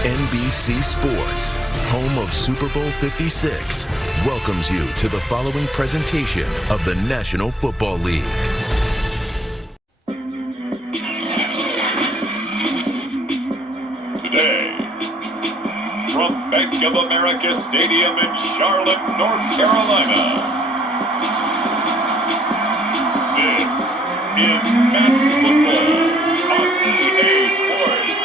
NBC Sports, home of Super Bowl 56, welcomes you to the following presentation of the National Football League. Today, from Bank of America Stadium in Charlotte, North Carolina, this is Madden Football on EA Sports.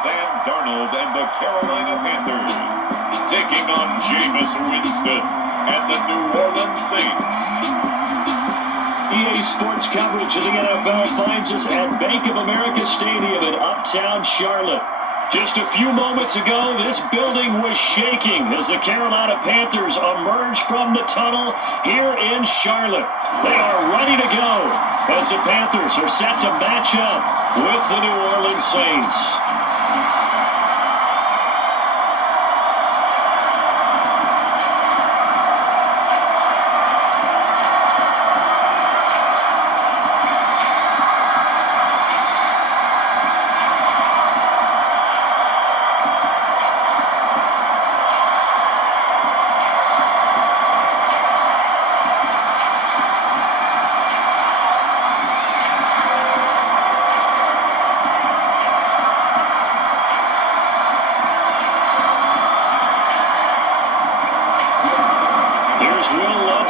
Sam Darnold and the Carolina Panthers taking on Jameis Winston and the New Orleans Saints. EA Sports coverage of the NFL finds us at Bank of America Stadium in Uptown Charlotte. Just a few moments ago, this building was shaking as the Carolina Panthers emerged from the tunnel here in Charlotte. They are ready to go as the Panthers are set to match up with the New Orleans Saints.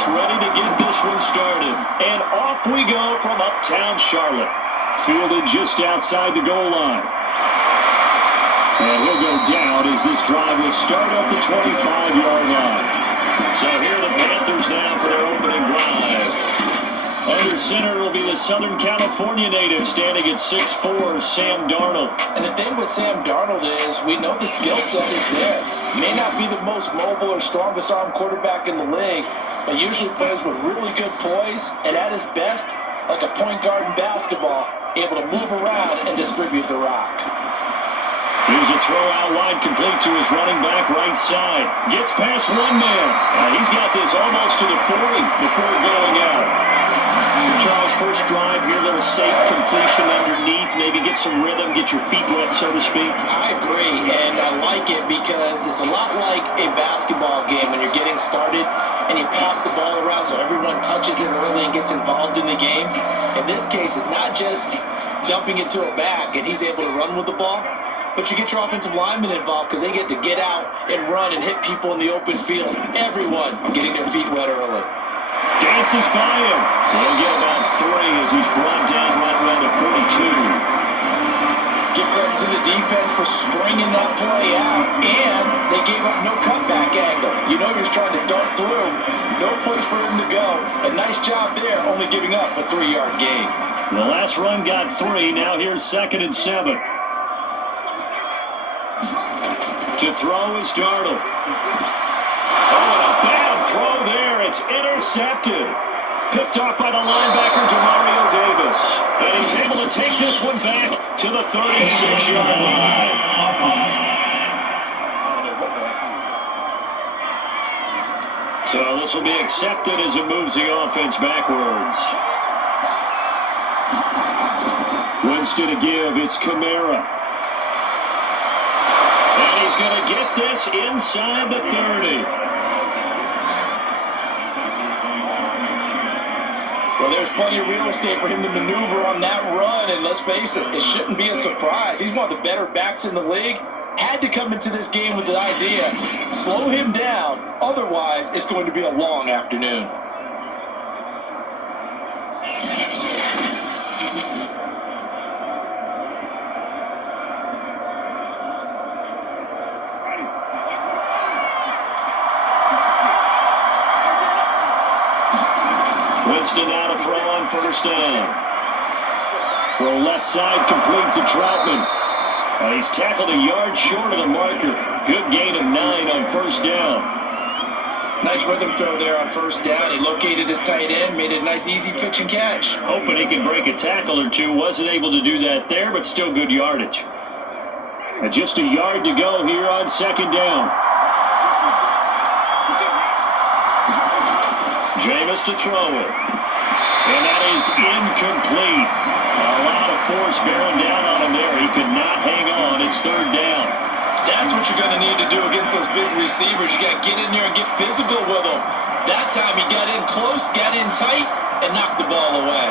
Ready to get this one started. And off we go from Uptown Charlotte. Fielded just outside the goal line. And he'll go down as this drive will start at the 25-yard line. So here are the Panthers now for their opening drive. Under center will be the Southern California native standing at 6'4", Sam Darnold. And the thing with Sam Darnold is we know the skill set is there. May not be the most mobile or strongest arm quarterback in the league, but usually plays with really good poise, and at his best, like a point guard in basketball, able to move around and distribute the rock. Here's a throw out wide, complete to his running back right side. Gets past one man. He's got this almost to the 40 before going out. Charles, first drive here, little safe completion underneath, maybe get some rhythm, get your feet wet, so to speak. I agree, and I like it because it's a lot like a basketball game when you're getting started and you pass the ball around so everyone touches it early and gets involved in the game. In this case, it's not just dumping it to a back and he's able to run with the ball, but you get your offensive linemen involved because they get to get out and run and hit people in the open field. Everyone getting their feet wet early. Dances by him. He'll get about 3 as he's brought down right around the 42. Give credit to the defense for stringing that play out, and they gave up no cutback angle. You know you're trying to dart through. No place for him to go. A nice job there, only giving up a 3-yard gain. The last run got 3. Now here's 2nd and 7. To throw is Darnold. Oh, and a bad throw there. It's intercepted. Picked off by the linebacker, Demario Davis. And he's able to take this one back to the 36-yard line. So this will be accepted as it moves the offense backwards. Winston to give. It's Kamara. And he's going to get this inside the 30. Well, there's plenty of real estate for him to maneuver on that run, and let's face it, it shouldn't be a surprise. He's one of the better backs in the league. Had to come into this game with the idea, slow him down, otherwise it's going to be a long afternoon. Winston now to throw on first down. Throw left side, complete to Troutman. He's tackled a yard short of the marker. Good gain of 9 on first down. Nice rhythm throw there on first down. He located his tight end, made a nice easy pitch and catch. Hoping he could break a tackle or two. Wasn't able to do that there, but still good yardage. And just a yard to go here on second down. Jameis to throw it. And that is incomplete. A lot of force bearing down on him there. He could not hang on. It's third down. That's what you're going to need to do against those big receivers. You got to get in there and get physical with them. That time he got in close, got in tight, and knocked the ball away.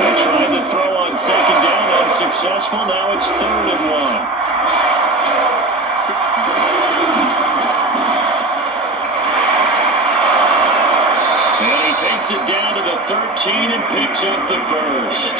They tried to throw on second down, unsuccessful. Now it's 3rd and 1. Takes it down to the 13 and picks up the first.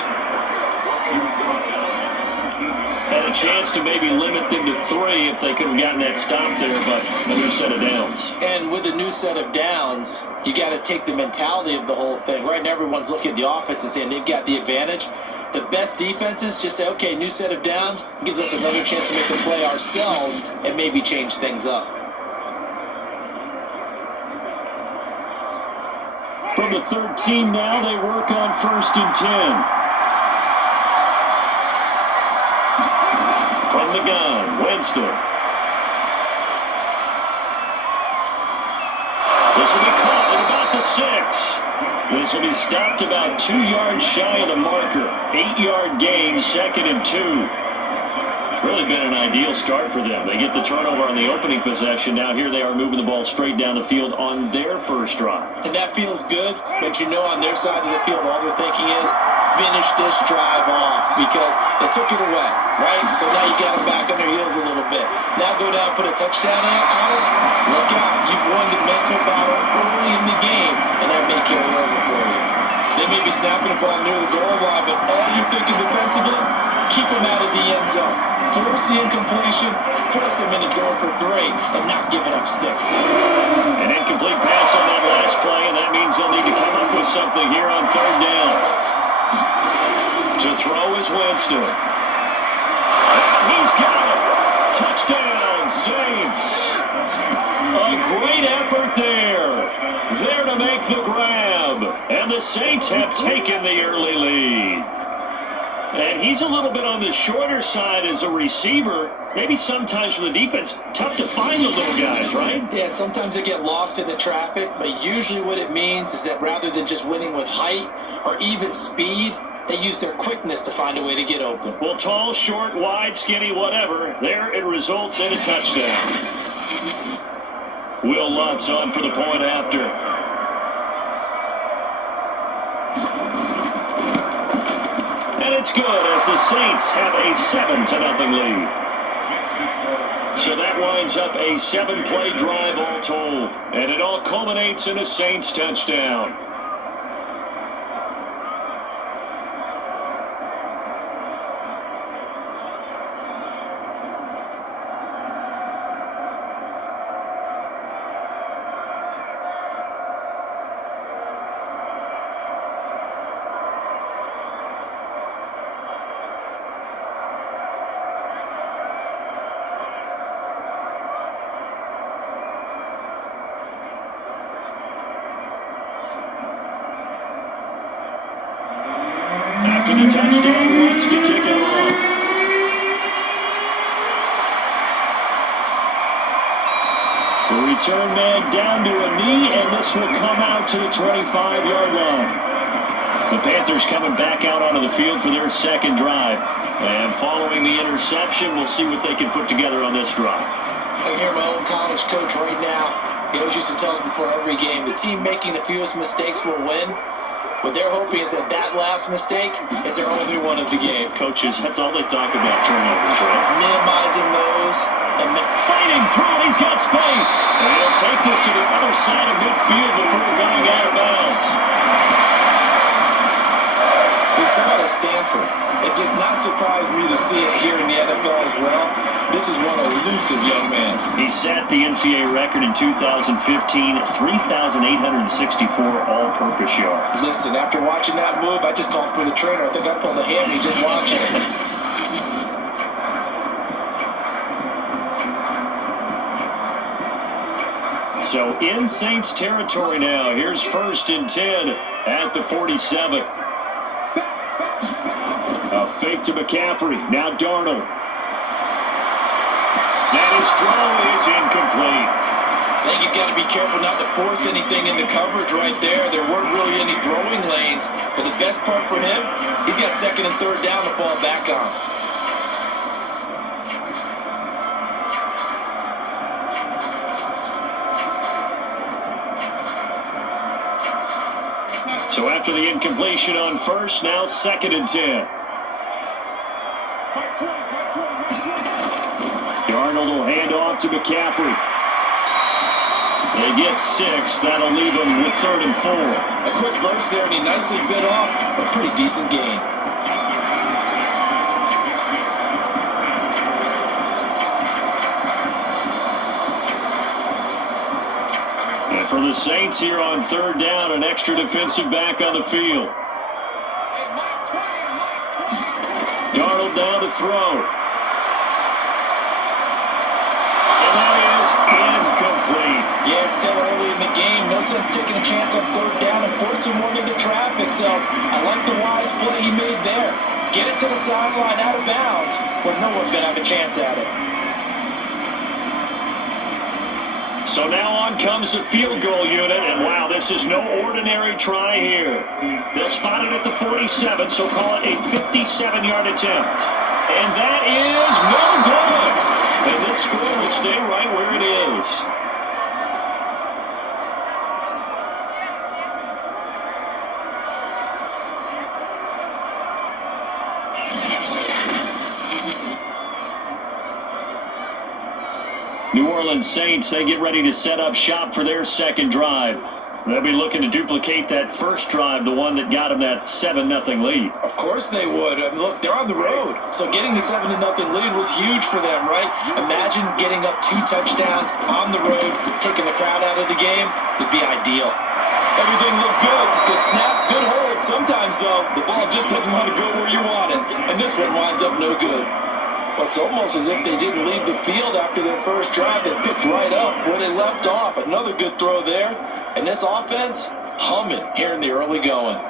Had a chance to maybe limit them to 3 if they could have gotten that stop there, but a new set of downs. And with a new set of downs, you got to take the mentality of the whole thing. Right now, everyone's looking at the offense and saying they've got the advantage. The best defenses just say, okay, new set of downs, gives us another chance to make a play ourselves and maybe change things up. From the 13 now, they work on 1st and 10. From the gun, Winston. This will be caught at about the 6. This will be stopped about 2 yards shy of the marker. 8-yard gain, 2nd and 2. Really been an ideal start for them. They get the turnover on the opening possession. Now here they are moving the ball straight down the field on their first drive. And that feels good, but you know on their side of the field all they're thinking is finish this drive off because they took it away, right? So now you got them back on their heels a little bit. Now go down, put a touchdown on it. Look out. You've won the mental battle early in the game, and that may carry over for you. They may be snapping the ball near the goal line, but all you're thinking defensively, keep them out of the end zone. Force the incompletion, force them into going for 3, and not giving up 6. An incomplete pass on that last play, and that means they'll need to come up with something here on 3rd down. To throw is Winston. And he's got it. Touchdown, Saints. A great effort there. There to make the grab. And the Saints have taken the early lead. And he's a little bit on the shorter side as a receiver. Maybe sometimes for the defense, tough to find the little guys, right? Yeah, sometimes they get lost in the traffic, but usually what it means is that rather than just winning with height or even speed, they use their quickness to find a way to get open. Well, tall, short, wide, skinny, whatever, there it results in a touchdown. Will Lutz on for the point after. And it's good as the Saints have a 7-0 lead. So that winds up a 7-play drive all told. And it all culminates in a Saints touchdown. After the touchdown, wants to kick it off. The return man down to a knee, and this will come out to the 25-yard line. The Panthers coming back out onto the field for their second drive. And following the interception, we'll see what they can put together on this drive. I hear my old college coach right now. He always used to tell us before every game, the team making the fewest mistakes will win. What they're hoping is that last mistake is their only one of the game. Coaches, that's all they talk about, turnovers, right? Minimizing those. And fighting through, he's got space. And he'll take this to the other side of midfield before going out of bounds. We saw it at Stanford. It does not surprise me to see it here in the NFL as well. This is one elusive young man. He set the NCAA record in 2015, 3,864 all-purpose yards. Listen, after watching that move, I just called for the trainer. I think I pulled a hammy just watching it. So in Saints territory now. Here's 1st and 10 at the 47. A fake to McCaffrey. Now Darnold. And his throw is incomplete. I think he's got to be careful not to force anything into coverage right there. There weren't really any throwing lanes. But the best part for him, he's got 2nd and 3rd down to fall back on. So after the incompletion on 1st, now 2nd and 10. Darnold will hand off to McCaffrey. They get 6. That'll leave them with 3rd and 4. A quick burst there, and he nicely bit off a pretty decent gain. And for the Saints here on 3rd down, an extra defensive back on the field. Darnold down to throw. And that is incomplete. Yeah, it's still early in the game. No sense taking a chance on 3rd down and forcing one into traffic. So I like the wise play he made there. Get it to the sideline out of bounds where no one's going to have a chance at it. So now on comes the field goal unit, and wow, this is no ordinary try here. They'll spot it at the 47, so call it a 57-yard attempt. And that is no good. And this score will stay right where it is. New Orleans Saints, they get ready to set up shop for their 2nd drive. They'll be looking to duplicate that first drive, the one that got them that 7-0 lead. Of course they would. I mean, look, they're on the road. So getting the 7-0 lead was huge for them, right? Imagine getting up 2 touchdowns on the road, taking the crowd out of the game. It'd be ideal. Everything looked good. Good snap, good hold. Sometimes, though, the ball just doesn't want to go where you want it. And this one winds up no good. Well, it's almost as if they didn't leave the field after their first drive. They picked right up where they left off. Another good throw there. And this offense, humming here in the early going.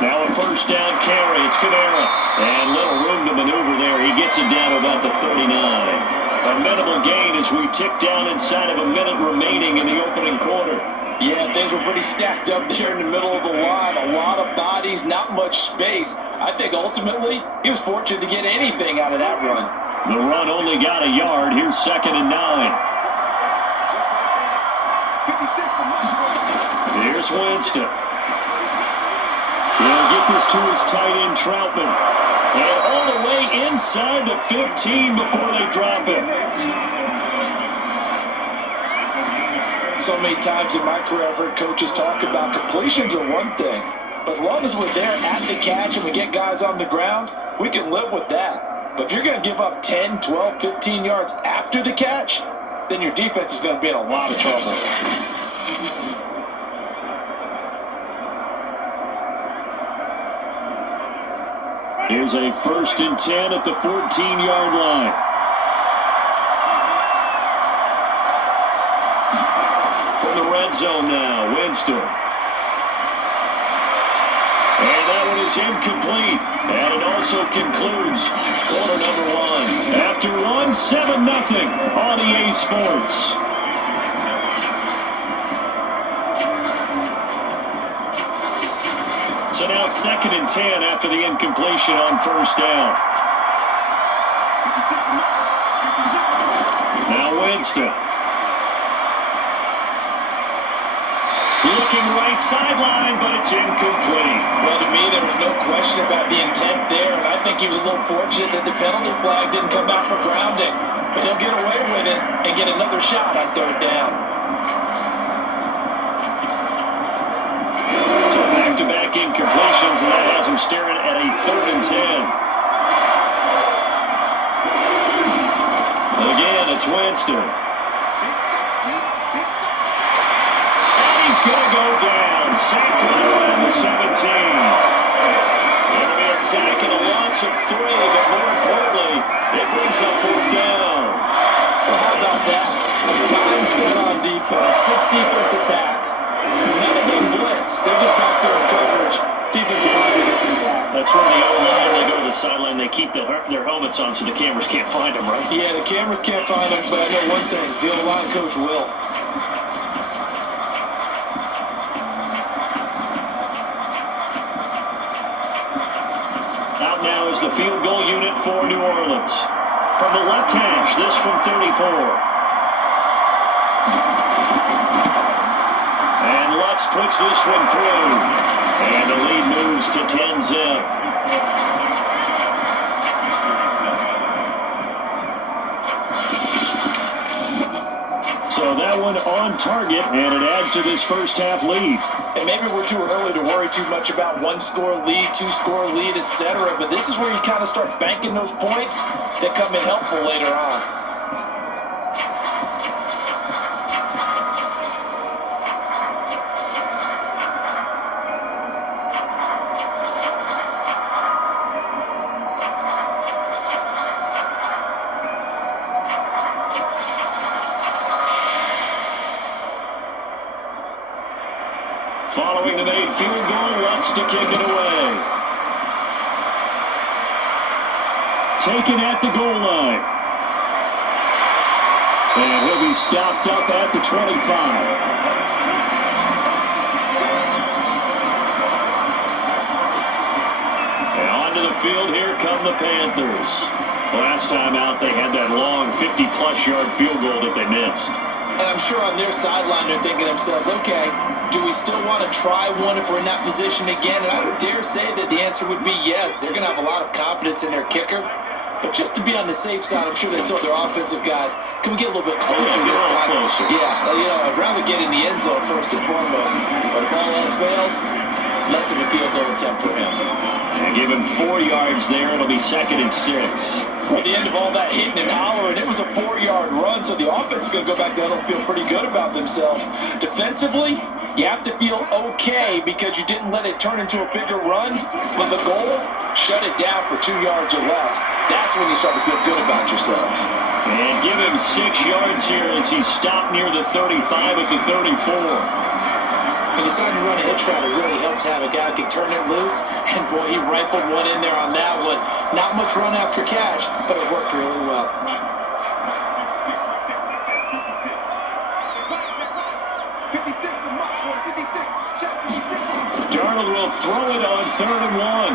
Now a 1st down carry. It's Kamara. And little room to maneuver there. He gets it down to about the 39. A minimal gain as we tick down inside of a minute remaining in the opening quarter. Yeah, things were pretty stacked up there in the middle of the line. A lot of bodies, not much space. I think ultimately he was fortunate to get anything out of that run. The run only got a yard. Here's 2nd and 9. Here's Winston. He'll get this to his tight end, Troutman. And all the way inside the 15 before they drop him. So many times in my career I've heard coaches talk about completions are one thing. But as long as we're there at the catch and we get guys on the ground, we can live with that. But if you're going to give up 10, 12, 15 yards after the catch, then your defense is going to be in a lot of trouble. Here's a 1st and 10 at the 14-yard line. From the red zone now, Winston. And that one is incomplete. And it also concludes quarter number 1. After 7-0 on EA Sports. So now 2nd and 10 after the incompletion on 1st down. Now Winston. Looking right sideline, but it's incomplete. Well, to me, there was no question about the intent there, and I think he was a little fortunate that the penalty flag didn't come out for grounding. But he'll get away with it and get another shot on 3rd down. So back-to-back incompletions, and that has him staring at a 3rd and 10. Again, it's Winston. He's going to go down. Sacked right around the 17. It'll be a sideline, they keep their helmets on so the cameras can't find them, right? Yeah, the cameras can't find them, but I know one thing. The O-line coach will. Out now is the field goal unit for New Orleans. From the left hash, this from 34. And Lutz puts this one through. And the lead moves to 10-zip. So that one on target, and it adds to this first half lead. And maybe we're too early to worry too much about one-score lead, two-score lead, etc. But this is where you kind of start banking those points that come in helpful later on. Following the made field goal, Lutz to kick it away. Taken at the goal line. And he'll be stopped up at the 25. And onto the field, here come the Panthers. Last time out, they had that long 50-plus yard field goal that they missed. And I'm sure on their sideline they're thinking to themselves, okay, do we still want to try one if we're in that position again? And I would dare say that the answer would be yes. They're going to have a lot of confidence in their kicker. But just to be on the safe side, I'm sure they told their offensive guys, can we get a little bit closer this time? Closer. Yeah, I'd rather get in the end zone first and foremost. But if all else fails, less of a field goal attempt for him. And give him 4 yards there. It'll be 2nd and 6. At the end of all that hitting and hollering, it was a 4-yard run, so the offense is going to go back down and feel pretty good about themselves. Defensively, you have to feel okay because you didn't let it turn into a bigger run. But the goal, shut it down for 2 yards or less. That's when you start to feel good about yourselves. And give him 6 yards here as he stopped near the 35 at the 34. He decided to run a hitch route. It really helps to have a guy who can turn it loose. And boy, he rifled one in there on that one. Not much run after catch, but it worked really well. Darnold will throw it on 3rd and 1.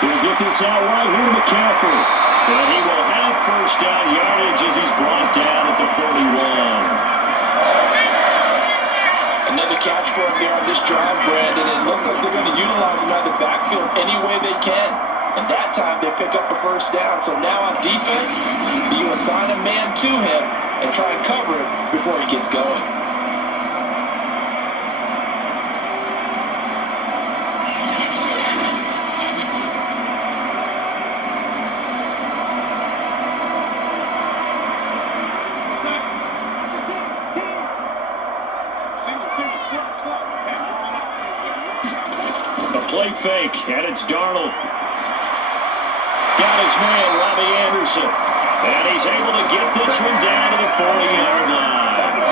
He'll get this out right here to McCaffrey. And he will have first down yardage as he's brought down at the 41. Another catch for him there on this drive, Brandon. It looks like they're going to utilize him out of the backfield any way they can. And that time they pick up a first down. So now on defense, you assign a man to him and try and cover him before he gets going. Play fake, and it's Darnold. Got his man, Robbie Anderson. And he's able to get this one down to the 40-yard line.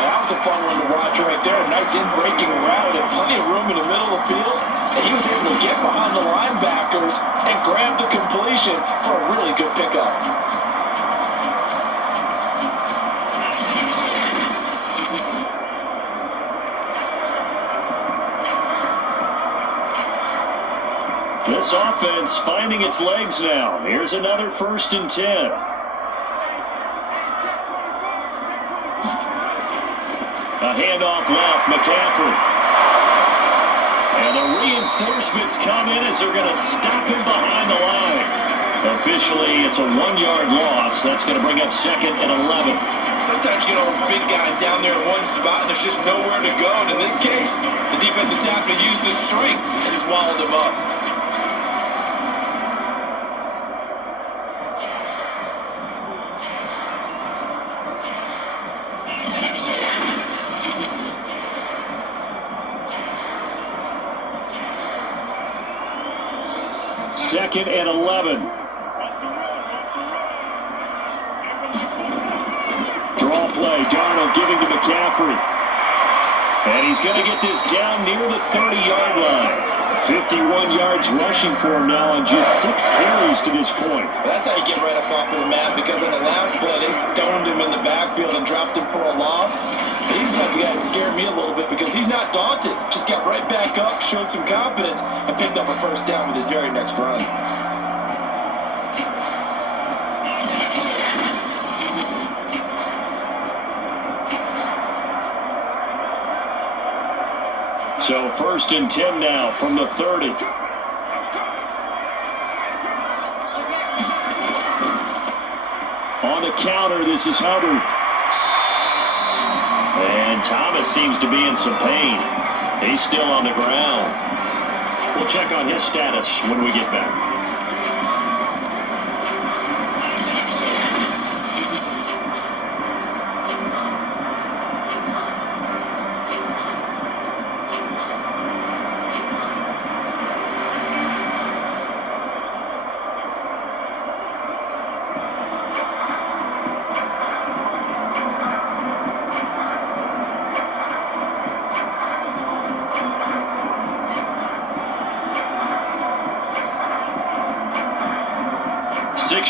That was a fun one to watch right there. A nice in-breaking route and plenty of room in the middle of the field. And he was able to get behind the linebackers and grab the completion for a really good pickup. This offense finding its legs now. Here's another 1st and 10. A handoff left, McCaffrey. And the reinforcements come in as they're going to stop him behind the line. Officially, it's a 1-yard loss. That's going to bring up 2nd and 11. Sometimes you get all those big guys down there in one spot and there's just nowhere to go. And in this case, the defensive tackle used his strength and swallowed him up. Second and 11. Draw play. Darnold giving to McCaffrey. And he's going to get this down near the 30-yard line. 51 yards rushing for him now on just 6 carries to this point. That's how you get right up off of the mat, because on the last play, they stoned him in the backfield and dropped him for a loss. He's the type of guy that scared me a little bit because he's not daunted. Just got right back up, showed some confidence, and picked up a first down with his very next run. So 1st and 10 now from the 30. On the counter, this is Hubbard. And Thomas seems to be in some pain. He's still on the ground. We'll check on his status when we get back.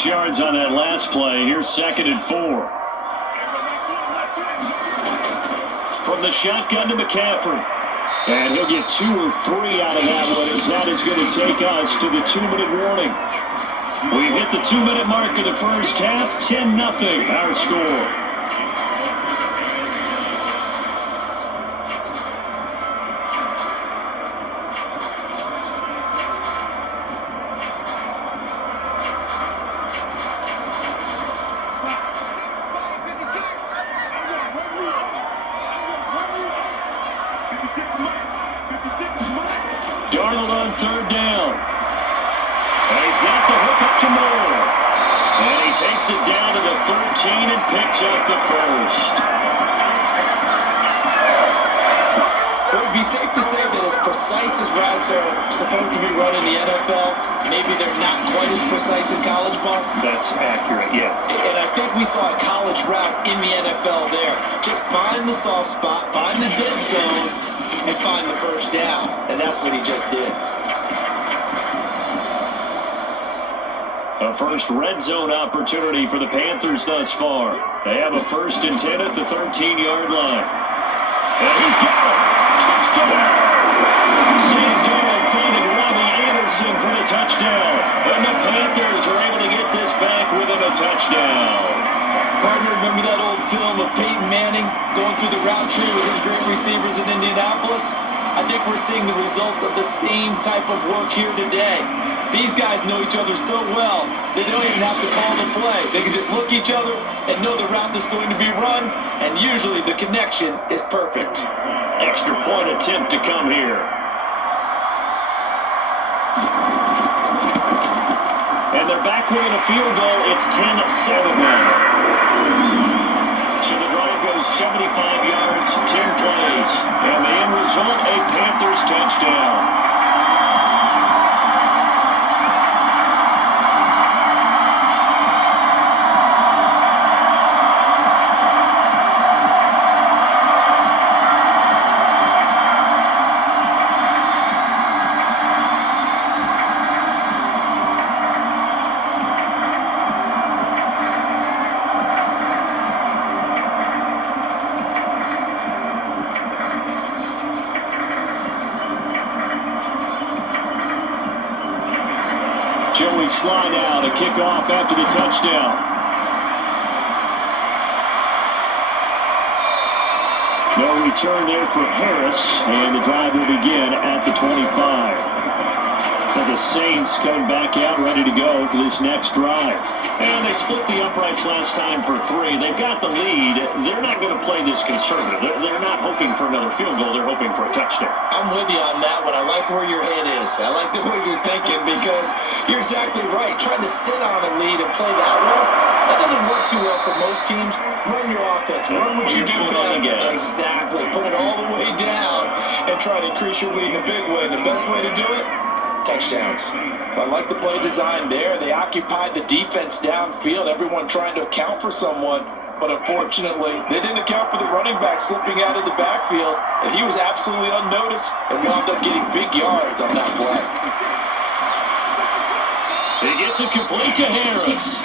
Yards on that last play. Here's 2nd and 4. From the shotgun to McCaffrey. And he'll get 2 or 3 out of that one, as that is going to take us to the 2-minute warning. We've hit the 2-minute mark of the first half. 10-0 our score. Darnold on 3rd down. And he's got the hook up to Moore. And he takes it down to the 13 and picks up the first. It would be safe to say that as precise as routes are supposed to be run in the NFL, maybe they're not quite as precise in college ball. That's accurate, yeah. And I think we saw a college route in the NFL there. Just find the soft spot, find the dead zone, and find the first down. And that's what he just did. A first red zone opportunity for the Panthers thus far. They have a 1st and 10 at the 13-yard line. And he's got it. Touchdown. Sam Darnold finding Robbie Anderson for the touchdown. And the Panthers are able to get this back within a touchdown. Partner, remember that old film of Peyton Manning going through the route tree with his great receivers in Indianapolis? I think we're seeing the results of the same type of work here today. These guys know each other so well, they don't even have to call the play. They can just look each other and know the route that's going to be run, and usually the connection is perfect. Extra point attempt to come here. And they're back within a field goal. It's 10-7 now. So the drive goes 75 yards, 10 plays. And the end result, a Panthers touchdown. Joey slide out, a kickoff after the touchdown. No return there for Harris, and the drive will begin at the 25. Well, the Saints coming back out, ready to go for this next drive. And they split the uprights last time for 3. They've got the lead. They're not going to play this conservative. They're not hoping for another field goal. They're hoping for a touchdown. I'm with you on that one. I like where your head is. I like the way you're thinking, because you're exactly right. Trying to sit on a lead and play that way, that doesn't work too well for most teams. Run your offense. Run what you do best. Exactly. Put it all the way down and try to increase your lead in a big way. And the best way to do it? Touchdowns. I like the play design there. They occupied the defense downfield, everyone trying to account for someone. but unfortunately, they didn't account for the running back slipping out of the backfield, and he was absolutely unnoticed and wound up getting big yards on that play. He gets it complete to Harris.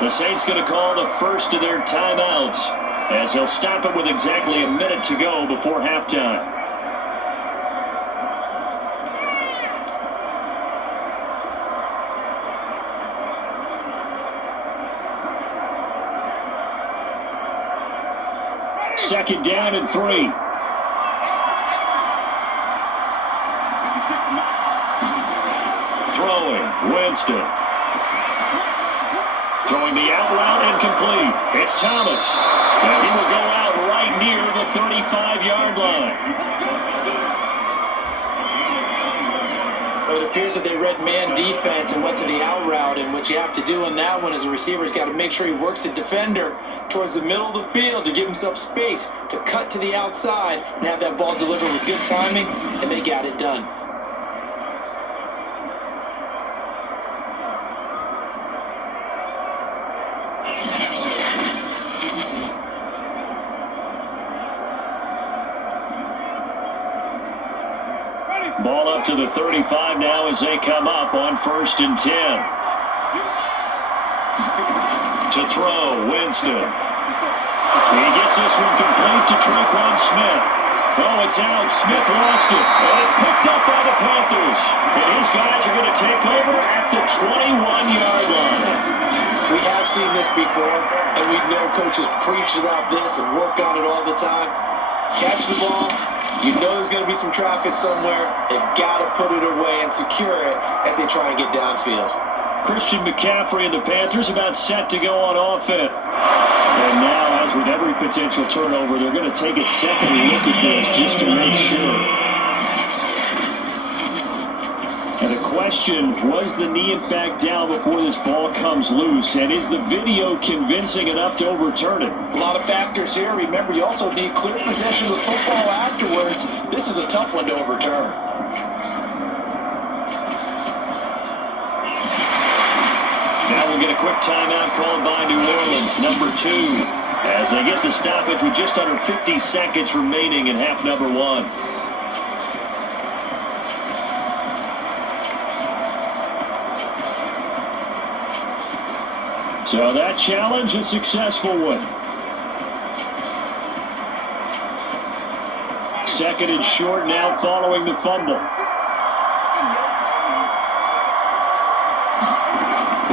The Saints going to call the first of their timeouts as they'll stop it with exactly a minute to go before halftime. Second down and 3. Throwing, Winston. Throwing the out route incomplete. It's Thomas. And he will go out right near the 35-yard line. It appears that they read man defense and went to the out route, and what you have to do in that one as a receiver's got to make sure he works the defender towards the middle of the field to give himself space to cut to the outside and have that ball delivered with good timing, and they got it done. Ball up to the 35 now as they come up on 1st and 10. To throw, Winston. He gets this one complete to Tre'Quan Smith. Oh, it's out. Smith lost it. And it's picked up by the Panthers. And his guys are going to take over at the 21-yard line. We have seen this before, and we know coaches preach about this and work on it all the time. Catch the ball. You know there's going to be some traffic somewhere. They've got to put it away and secure it as they try and get downfield. Christian McCaffrey and the Panthers about set to go on offense. And now, as with every potential turnover, they're going to take a second look at this just to make sure. And the question, was the knee in fact down before this ball comes loose? And is the video convincing enough to overturn it? A lot of factors here. Remember, you also need clear possession of the football afterwards. This is a tough one to overturn. Now we'll get a quick timeout called by New Orleans, number 2, as they get the stoppage with just under 50 seconds remaining in half number 1. So that challenge, a successful one. Second and short now following the fumble.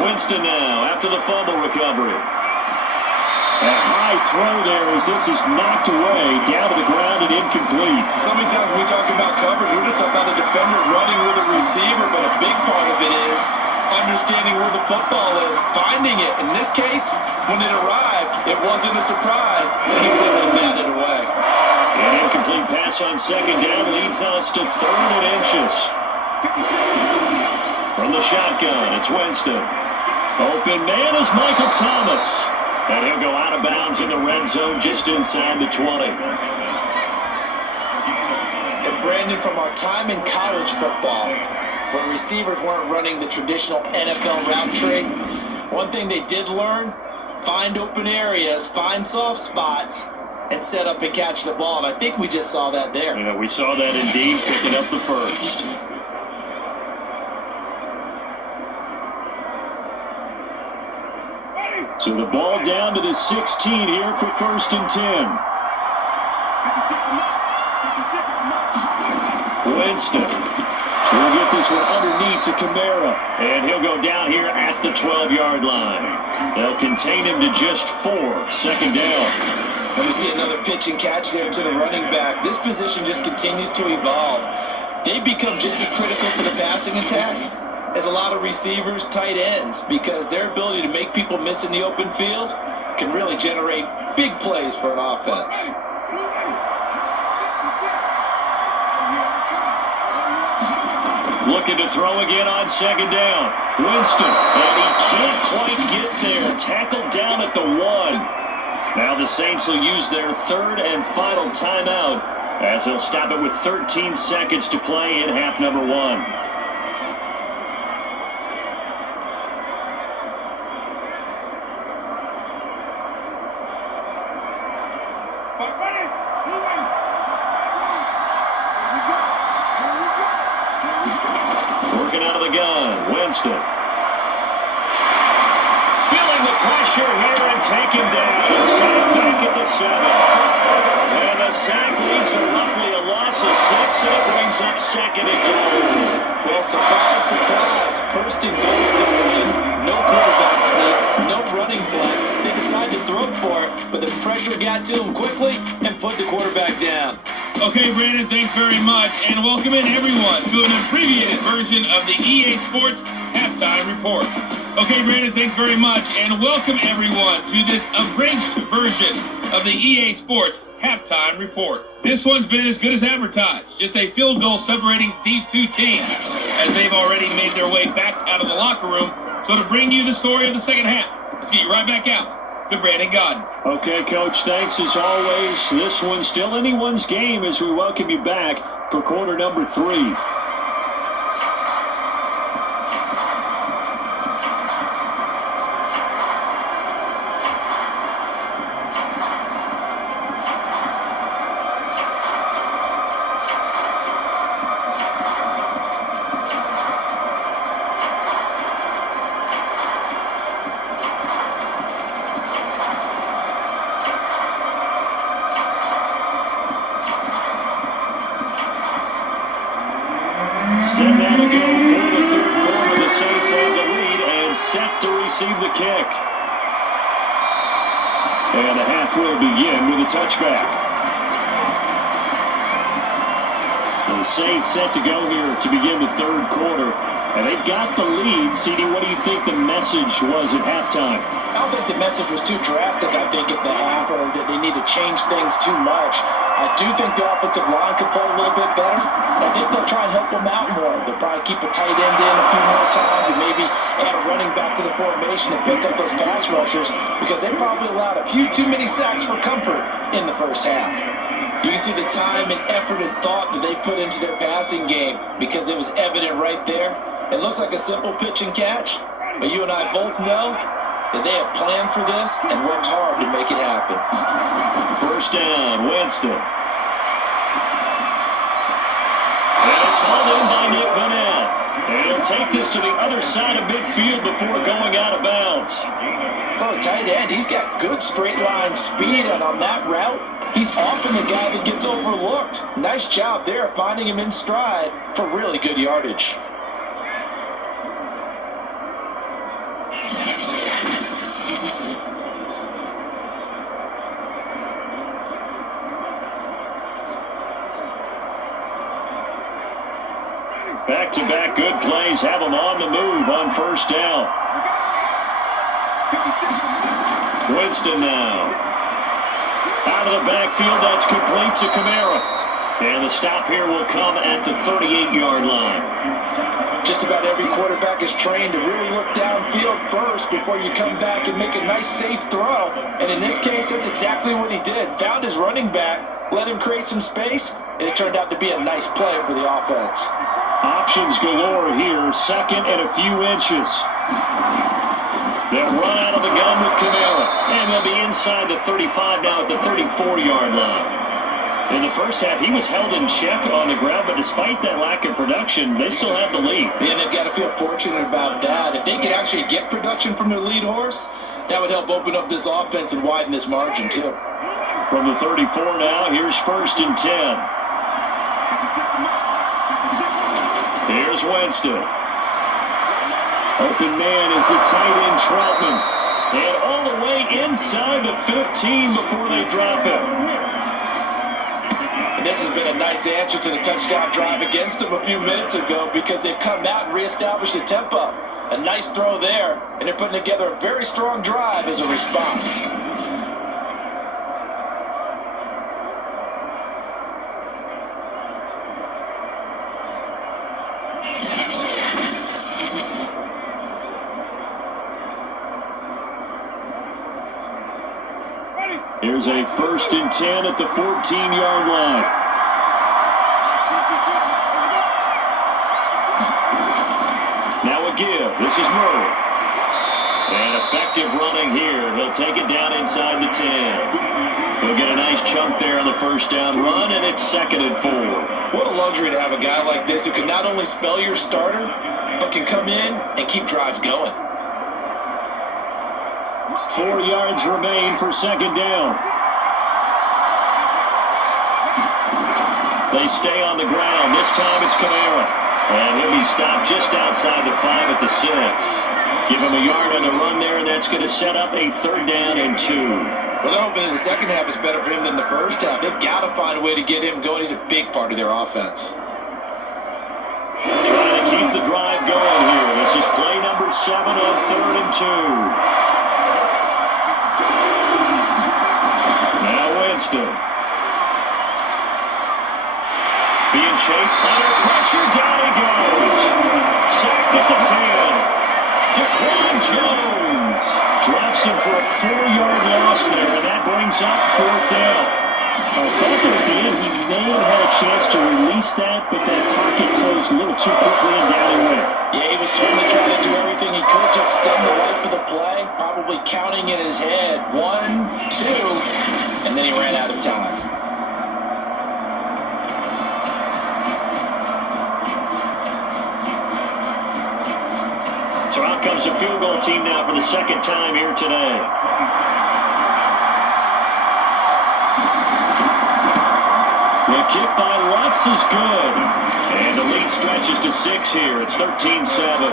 Winston now after the fumble recovery. A high throw there as this is knocked away, down to the ground and incomplete. So many times when we talk about coverage, we're just about a defender running with a receiver, but a big part of it is understanding where the football is, finding it. In this case, when it arrived, it wasn't a surprise, and he was able to bat it away. An incomplete pass on second down leads us to 3rd and inches. From the shotgun, it's Winston. Open man is Michael Thomas. And he'll go out of bounds in the red zone just inside the 20. And Brandon, from our time in college football, where receivers weren't running the traditional NFL route tree, one thing they did learn, find open areas, find soft spots, and set up and catch the ball. And I think we just saw that there. Yeah, we saw that indeed, picking up the first. So the ball down to the 16 here for 1st and 10. Winston will get this one underneath to Kamara, and he'll go down here at the 12-yard line. They'll contain him to just 4, 2nd down. And we see another pitch and catch there to the running back. This position just continues to evolve. They become just as critical to the passing attack as a lot of receivers, tight ends, because their ability to make people miss in the open field can really generate big plays for an offense. Looking to throw again on 2nd down. Winston, and he can't quite get there. Tackled down at the 1. Now the Saints will use their 3rd and final timeout as they'll stop it with 13 seconds to play in half number 1. working out of the gun. Winston. Feeling the pressure here and taken down. Sack back at the 7. And the sack leads to roughly a loss of 6, and it brings up 2nd and goal. Well, surprise, surprise. 1st and goal of the win. No quarterback sneak, no running play. They decided to throw for it, but the pressure got to them quickly and put the quarterback down. Okay, Brandon, thanks very much, and welcome in everyone to an abbreviated version of the EA Sports Halftime Report. Okay, Brandon, thanks very much, and welcome everyone to this abridged version of the EA Sports Halftime Report. This one's been as good as advertised, just a field goal separating these two teams, as they've already made their way back out of the locker room. So to bring you the story of the second half, let's get you right back out to Brandon Godden. Okay, Coach, thanks as always. This one's still anyone's game as we welcome you back for quarter number 3. Set now to go for the 3rd quarter. The Saints have the lead and set to receive the kick. And the half will begin with a touchback. The Saints set to go here to begin the 3rd quarter. And they got the lead. CD, what do you think the message was at halftime? I don't think the message was too drastic, I think, at the half, or that they need to change things too much. I do think the offensive line could play a little bit better. I think they'll try and help them out more. They'll probably keep a tight end in a few more times and maybe add a running back to the formation and pick up those pass rushers, because they probably allowed a few too many sacks for comfort in the first half. You can see the time and effort and thought that they put into their passing game, because it was evident right there. It looks like a simple pitch and catch, but you and I both know that they have planned for this and worked hard to make it happen. First down, Winston. And it's hauled in by Nick Vanell. And he'll take this to the other side of midfield before going out of bounds. For a tight end, he's got good straight line speed, and on that route, he's often the guy that gets overlooked. Nice job there finding him in stride for really good yardage. Back-to-back good plays have them on the move on first down. Winston now. Out of the backfield, that's complete to Kamara. And the stop here will come at the 38-yard line. Just about every quarterback is trained to really look downfield first before you come back and make a nice, safe throw. And in this case, that's exactly what he did. Found his running back, let him create some space, and it turned out to be a nice play for the offense. Options galore here, 2nd and a few inches. They'll run out of the gun with Kamara, and they'll be inside the 35 now at the 34-yard line. In the first half, he was held in check on the ground, but despite that lack of production, they still have the lead. Yeah, they've got to feel fortunate about that. If they could actually get production from their lead horse, that would help open up this offense and widen this margin, too. From the 34 now, here's 1st and 10. Here's Winston. Open man is the tight end Troutman. And all the way inside the 15 before they drop him. And this has been a nice answer to the touchdown drive against them a few minutes ago, because they've come out and reestablished the tempo. A nice throw there, and they're putting together a very strong drive as a response. Here's a 1st and 10 at the 14-yard line. Now a give. This is Murray. And effective running here. He'll take it down inside the 10. He'll get a nice chunk there on the first down run, and it's 2nd and 4. What a luxury to have a guy like this who can not only spell your starter, but can come in and keep drives going. 4 yards remain for 2nd down. They stay on the ground. This time it's Kamara. And he'll be stopped just outside the 5 at the 6. Give him a yard on the run there, and that's going to set up a 3rd down and 2. Well, they're hoping that the second half is better for him than the first half. They've got to find a way to get him going. He's a big part of their offense. Trying to keep the drive going here. This is play number 7 on 3rd and 2. Now Winston. Being chased under pressure. Down he goes. Sacked at the 10. Daquan Jones drops him for a 4-yard loss there, and that brings up 4th down. I thought that at the end he may have had a chance to release that, but that pocket closed a little too quickly and down he went. Yeah, he was certainly trying to do everything he could to extend the life of the play, probably counting in his head 1, 2, and then he ran out of time. So out comes the field goal team now for the 2nd time here today. The kick by Lutz is good. And the lead stretches to 6 here. It's 13-7.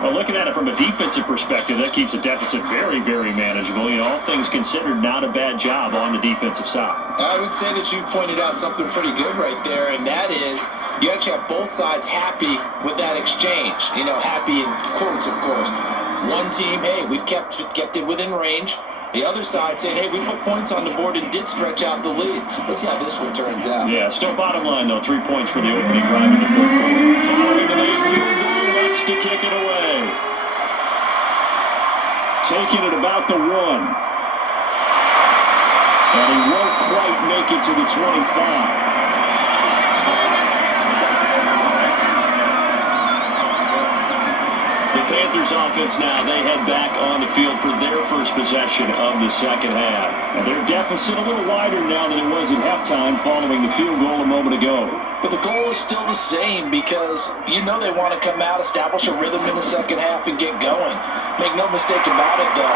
Well, looking at it from a defensive perspective, that keeps the deficit very, very manageable. You know, all things considered, not a bad job on the defensive side. I would say that you pointed out something pretty good right there, and that is you actually have both sides happy with that exchange. You know, happy in quotes, of course. One team, hey, we've kept it within range. The other side saying, hey, we put points on the board and did stretch out the lead. Let's see how this one turns out. Yeah, still bottom line, though. 3 points for the opening drive in the 3rd quarter. Following the late field goal, Lutz to kick it away. Taking it about the 1. And he won't quite make it to the 25. The Panthers offense now, they head back on the field for their first possession of the 2nd half. Now their deficit a little wider now than it was at halftime following the field goal a moment ago. But the goal is still the same because you know they want to come out, establish a rhythm in the 2nd half, and get going. Make no mistake about it, though.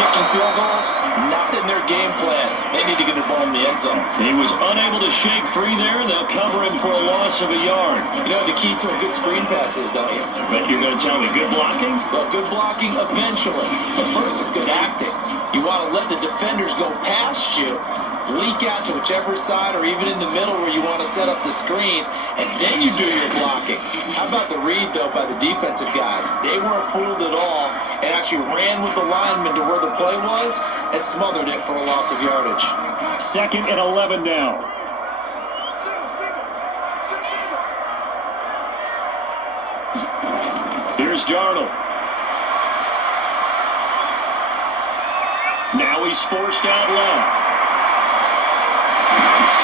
Kicking field goals, not in their game plan. They need to get the ball in the end zone. He was unable to shake free there. They'll cover him for a loss of a yard. You know the key to a good screen pass is, don't you? But you're going to tell me good blocking? Well, good blocking eventually. But first is good acting. You want to let the defenders go past you, leak out to whichever side or even in the middle where you want to set up the screen, and then you do your blocking. How about the read, though, by the defensive guys? They weren't fooled at all and actually ran with the lineman to where the play was and smothered it for a loss of yardage. 2nd and 11 now. Here's Darnold. Now he's forced out left.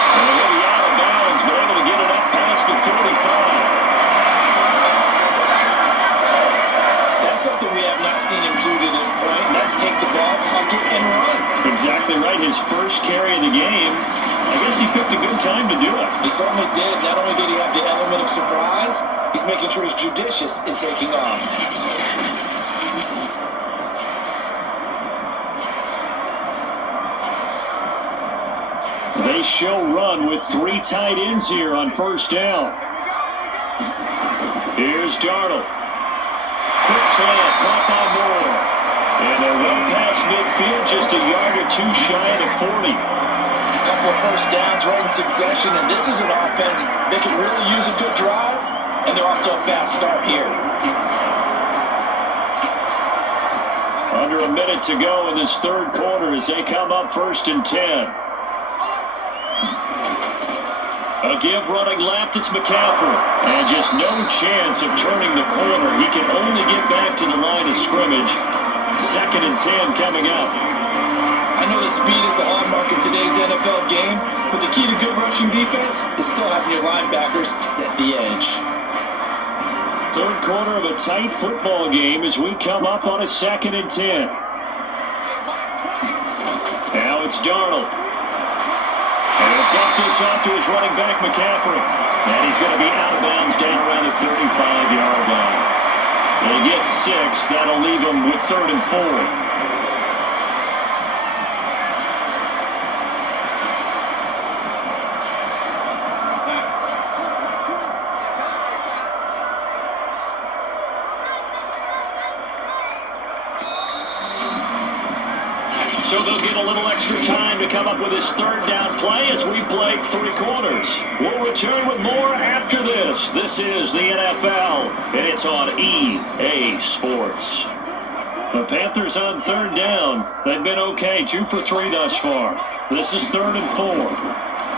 And he'll be out of bounds, but able to get it up past the 35. That's something we have not seen him do to this point. That's take the ball, tuck it, and run. Exactly right. His first carry of the game. I guess he picked a good time to do it. He certainly did. Not only did he have the element of surprise, he's making sure he's judicious in taking off. They show run with 3 tight ends here on 1st down. Here's Darnold. Quick slant, caught by Moore. And they're well past midfield, just a yard or 2 shy of the 40. A couple of first downs right in succession, and this is an offense that can really use a good drive, and they're off to a fast start here. Under a minute to go in this 3rd quarter as they come up 1st and 10. A give running left, it's McCaffrey. And just no chance of turning the corner. He can only get back to the line of scrimmage. 2nd and 10 coming up. I know the speed is the hallmark of today's NFL game, But the key to good rushing defense is still having your linebackers set the edge. Third quarter of a tight football game as we come up on a 2nd and 10. Now it's Darnold. And he'll dump this off to his running back, McCaffrey. And he's going to be out of bounds down around the 35-yard line. They get 6. That'll leave him with 3rd and 4. So they'll get a little extra time to come up with his 3rd down play as we play 3 quarters. We'll return with more after this. This is the NFL, and it's on EA Sports. The Panthers on 3rd down. They've been okay, 2 for 3 thus far. This is 3rd and 4.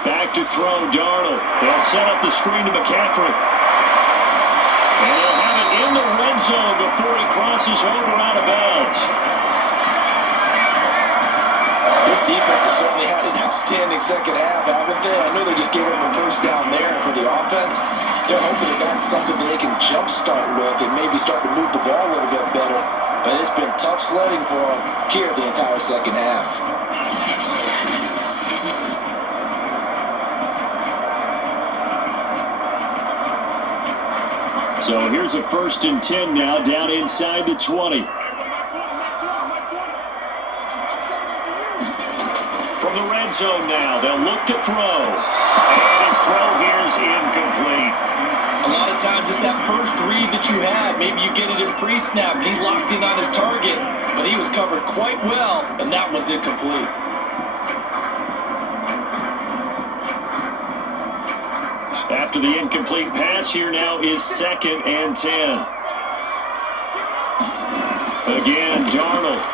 Back to throw, Darnold. They'll set up the screen to McCaffrey. And they'll have it in the red zone before he crosses over out of bounds. This defense has certainly had an outstanding second half, haven't they? I know they just gave up a first down there for the offense. They're hoping that that's something that they can jumpstart with and maybe start to move the ball a little bit better. But it's been tough sledding for them here the entire second half. So here's a 1st and 10 now, down inside the 20. From the red zone now, they'll look to throw. And his throw here is incomplete. A lot of times it's that first read that you had. Maybe you get it in pre-snap, and he locked in on his target. But he was covered quite well, and that one's incomplete. After the incomplete pass, here now is 2nd and 10. Again, Darnold.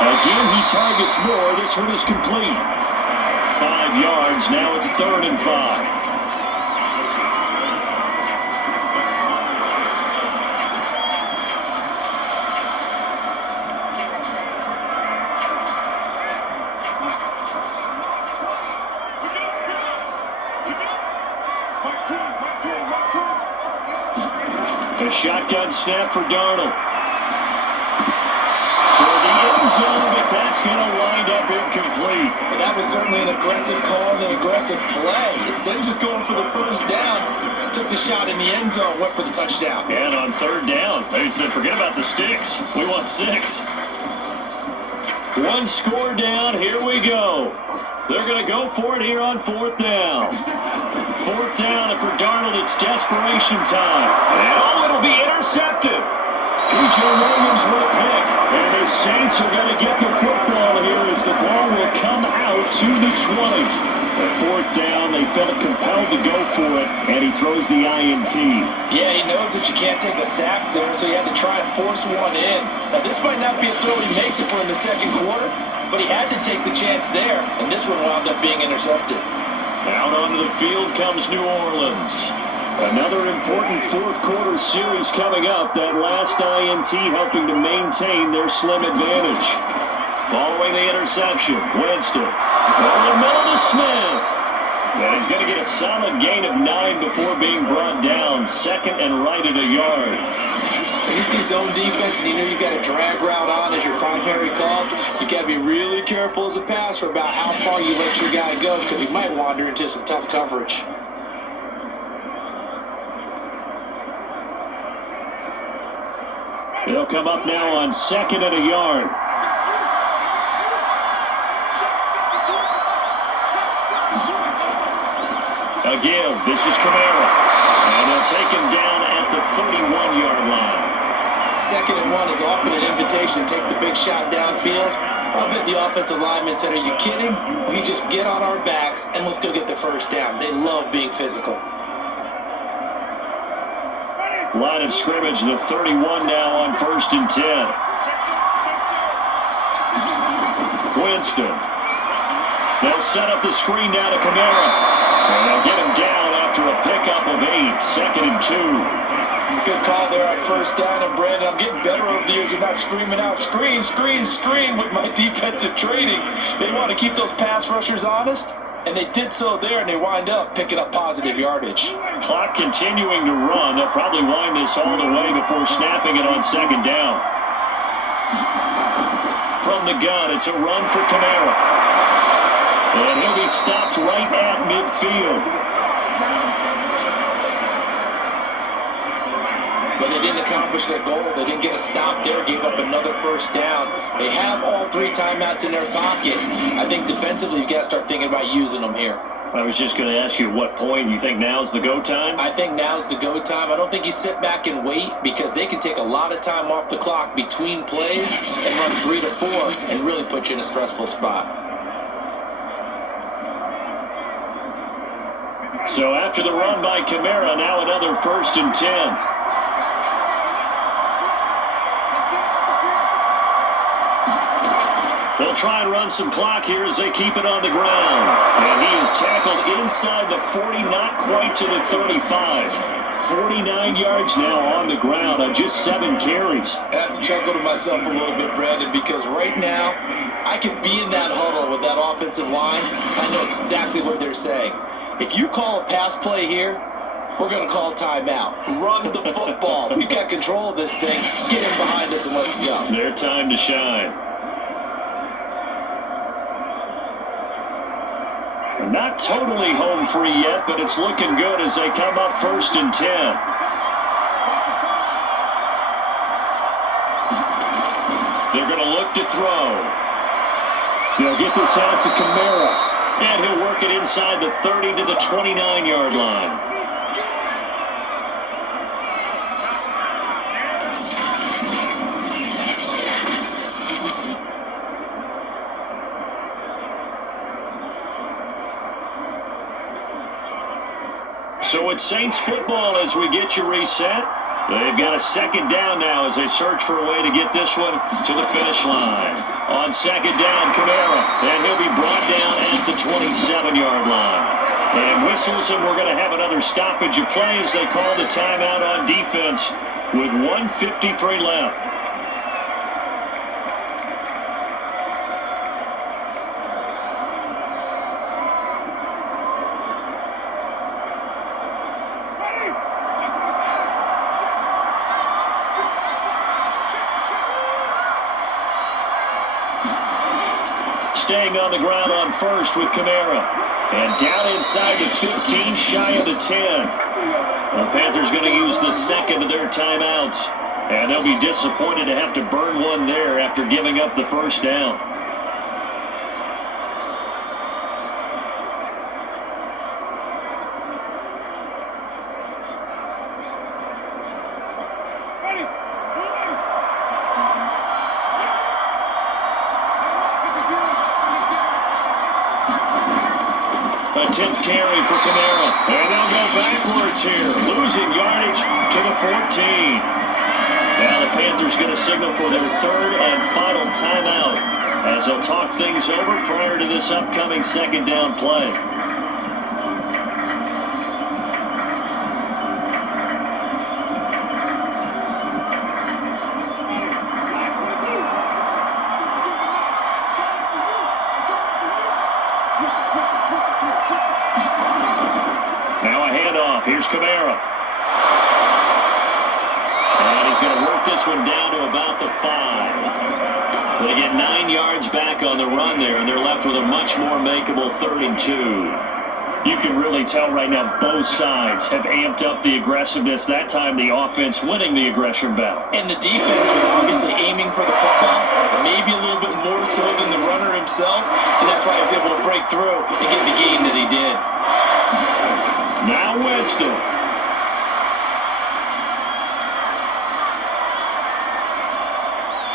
Again, he targets more. This one is complete. 5 yards. Now it's 3rd and 5. A shotgun snap for Darnold. Toward the end zone, but that's going to wind up incomplete. Well, that was certainly an aggressive call and an aggressive play. Instead of just going for the first down, took the shot in the end zone, went for the touchdown. And on 3rd down, they said, forget about the sticks. We want 6. 1 score down. Here we go. They're going to go for it here on 4th down. 4th down, and for Darnold, it's desperation time. And it'll be intercepted. P.J. Williams with a pick. And the Saints are going to get the football here as the ball will come out to the 20. At 4th down, they felt compelled to go for it, and he throws the INT. Yeah, he knows that you can't take a sack there, so he had to try and force one in. Now, this might not be a throw he makes it for in the 2nd quarter, but he had to take the chance there, and this one wound up being intercepted. Out onto the field comes New Orleans. Another important 4th quarter series coming up. That last INT helping to maintain their slim advantage. Following the interception, Winston. Over the middle to Smith. And he's going to get a solid gain of 9 before being brought down. 2nd and right at a yard. When you see zone defense and you know you've got a drag route on as your primary call, you got to be really careful as a passer about how far you let your guy go because he might wander into some tough coverage. They'll come up now on 2nd and a yard. A give. This is Kamara. And they'll take him down at the 31-yard line. 2nd and 1 is often an invitation to take the big shot downfield. I bet the offensive lineman said, are you kidding? We just get on our backs and we'll still get the first down. They love being physical. Line of scrimmage, the 31 now on 1st and 10. Winston. They'll set up the screen now to Kamara. And they'll get him down after a pickup of 8. 2nd and 2. Good call there on first down, and Brandon, I'm getting better over the years of not screaming out, screen, screen, screen with my defensive training. They want to keep those pass rushers honest, and they did so there, and they wind up picking up positive yardage. Clock continuing to run. They'll probably wind this all the way before snapping it on second down. From the gun, it's a run for Kamara. And he'll be stopped right at midfield. But they didn't accomplish their goal. They didn't get a stop there, gave up another first down. They have all 3 timeouts in their pocket. I think defensively, you got to start thinking about using them here. I was just going to ask you at what point you think now's the go time? I think now's the go time. I don't think you sit back and wait, because they can take a lot of time off the clock between plays and run 3 to 4 and really put you in a stressful spot. So after the run by Kamara, now another 1st and 10. They'll try and run some clock here as they keep it on the ground. And he is tackled inside the 40, not quite to the 35. 49 yards now on the ground on just 7 carries. I have to chuckle to myself a little bit, Brandon, because right now I could be in that huddle with that offensive line. I know exactly what they're saying. If you call a pass play here, we're going to call timeout. Run the football. We've got control of this thing. Get him behind us and let's go. Their time to shine. Not totally home free yet, but it's looking good as they come up 1st and 10. They're going to look to throw. They'll get this out to Kamara, and he'll work it inside the 30 to the 29-yard line. So it's Saints football as we get you reset. They've got a 2nd down now as they search for a way to get this one to the finish line. On 2nd down, Kamara, and he'll be brought down at the 27-yard line. And whistles, and we're going to have another stoppage of play as they call the timeout on defense with 1:53 left. Staying on the ground on 1st with Kamara. And down inside the 15, shy of the 10. The Panthers going to use the 2nd of their timeouts. And they'll be disappointed to have to burn one there after giving up the 1st down. A 10th carry for Kamara. And they'll go backwards here. Losing yardage to the 14. Now the Panthers going to signal for their 3rd and final timeout as they'll talk things over prior to this upcoming 2nd down play. Now a handoff. Here's Kamara. And he's going to work this one down to about the 5. They get 9 yards back on the run there, and they're left with a much more makeable 3rd and 2. You can really tell right now both sides have amped up the aggressiveness. That time the offense winning the aggression battle. And the defense was obviously aiming for the football, maybe a little bit more so than the runner himself, and that's why he was able to break through and get the gain that he did. Now Winston.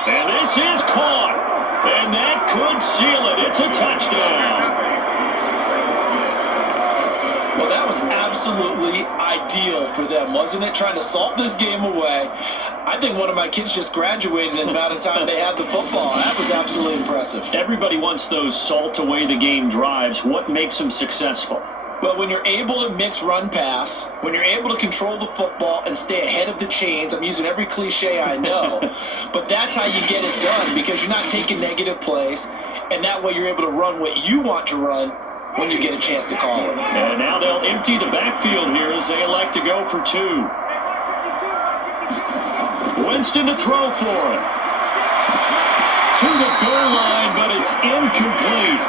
And this is caught. And that could seal it. It's a touchdown. Well, that was absolutely ideal for them, wasn't it? Trying to salt this game away. I think one of my kids just graduated in the amount of time they had the football. That was absolutely impressive. Everybody wants those salt away the game drives. What makes them successful? Well, when you're able to mix run pass, when you're able to control the football and stay ahead of the chains, I'm using every cliche I know, but that's how you get it done because you're not taking negative plays, and that way you're able to run what you want to run when you get a chance to call it. And now they'll empty the backfield here as they elect to go for 2. Winston to throw for it. To the goal line, but it's incomplete.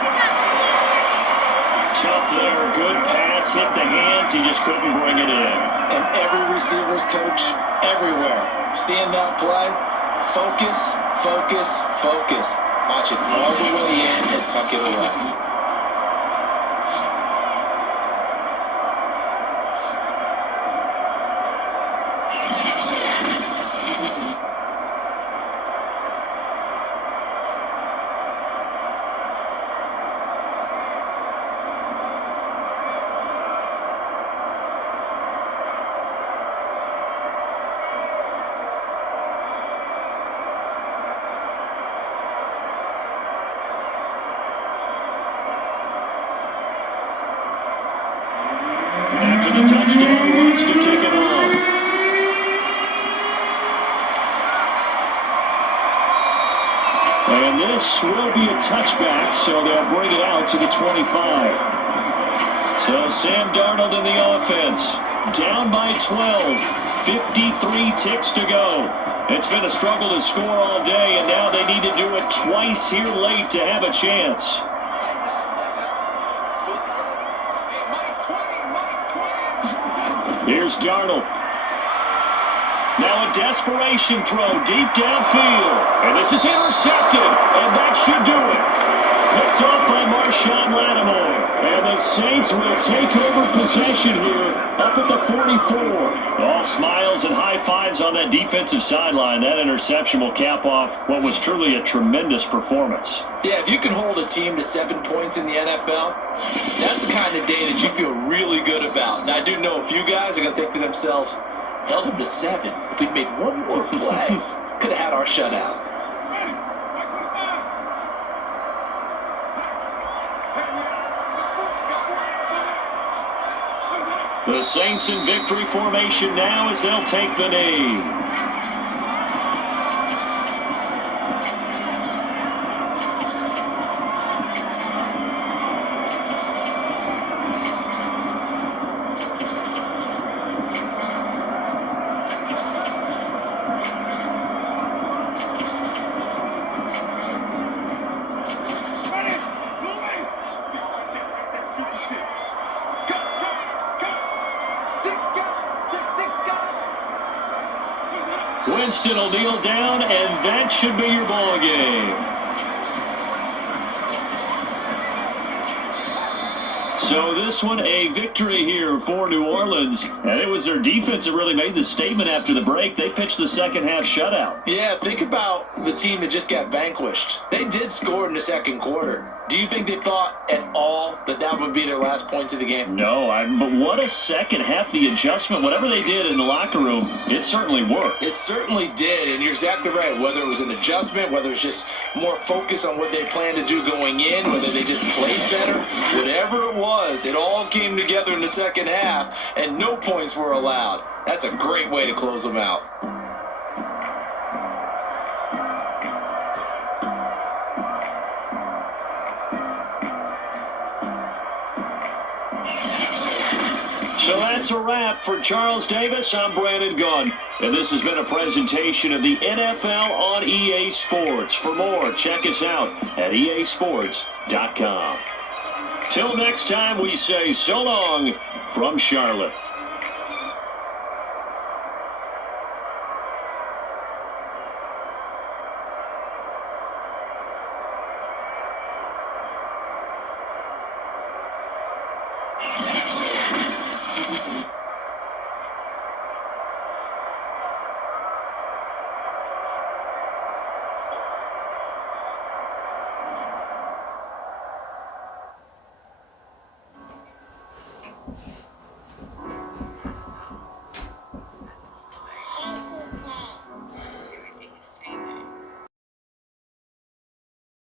Tough there. Good pass. Hit the hands. He just couldn't bring it in. And every receiver's coach everywhere. Seeing that play, focus, focus, focus. Watch it all the way in and tuck it away. After the touchdown, wants to kick it off. And this will be a touchback, so they'll bring it out to the 25. So Sam Darnold in the offense, down by 12, 53 ticks to go. It's been a struggle to score all day, and now they need to do it twice here late to have a chance. Here's Darnold. Now a desperation throw deep downfield. And this is intercepted. And that should do it. Picked up by Marshawn Lattimore. And the Saints will take over possession here up at the 44. All smiles and high fives on that defensive sideline. That interception will cap off what was truly a tremendous performance. Yeah, if you can hold a team to 7 points in the NFL, that's the kind of day that you feel really good about. And I do know a few guys are going to think to themselves, held them to 7. If we'd made one more play, could have had our shutout. The Saints in victory formation now as they'll take the knee. Winston will kneel down, and that should be your ball game. So this one, a victory here for New Orleans. And it was their defense that really made the statement after the break. They pitched the second half shutout. Yeah, think about the team that just got vanquished. They did score in the second quarter. Do you think they thought at all that that would be their last points of the game? No, but what a second half. The adjustment, whatever they did in the locker room, it certainly worked. It certainly did, and you're exactly right. Whether it was an adjustment, whether it's just more focus on what they planned to do going in, whether they just played better, whatever it was, it all came together in the second half, and no points were allowed. That's a great way to close them out. So that's a wrap for Charles Davis. I'm Brandon Gunn, and this has been a presentation of the NFL on EA Sports. For more, check us out at easports.com. Till next time, we say so long from Charlotte.